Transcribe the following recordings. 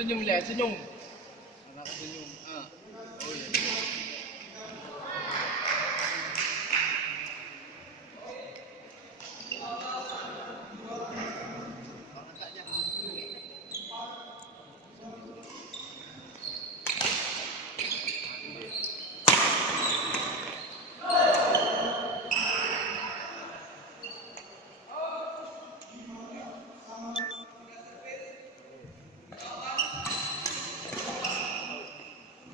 senyum lihat senyum. Anak senyum. Ah. Oh iya.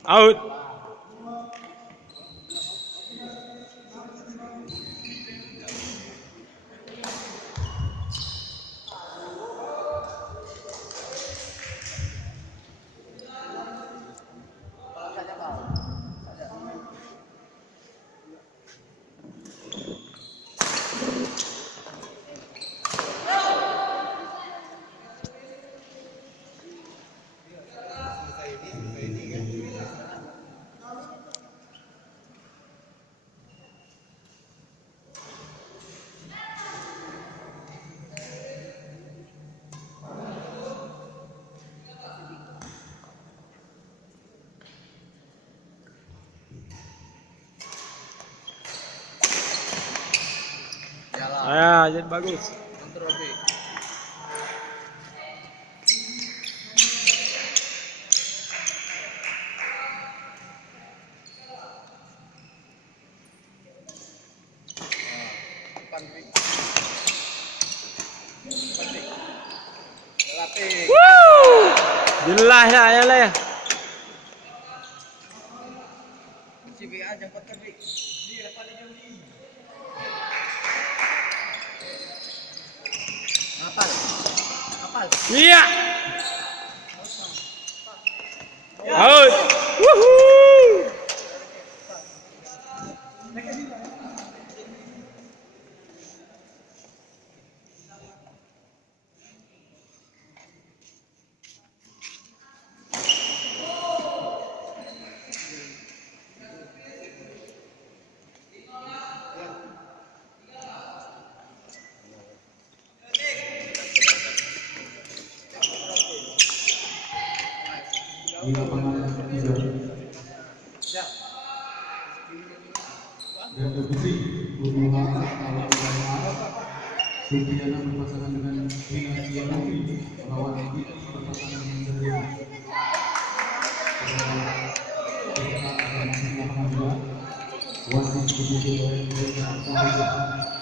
Out. Ah, jadi bagus. Kontrol B. Depan B. Depan B. Latih. Jelas lah ya lah ya. Si B aja kotak B. Dia paling jauh. Apal. Apal. Iya. Out. Woohoo. Di lapangan ketiga Ganda Putri Uruhara Alam Sugiana berpasangan dengan Rina Cianovi melawan Dini berpasangan dengan Zerina. Kita akan masuk lapangan 2 wasit dipimpin oleh Rina Cianovi.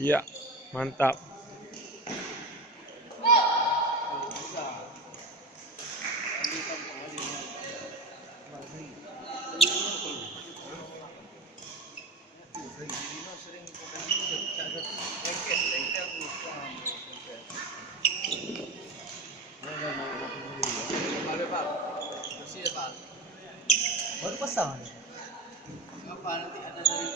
Iya, mantap. Baru pasang. Apa nanti ada dari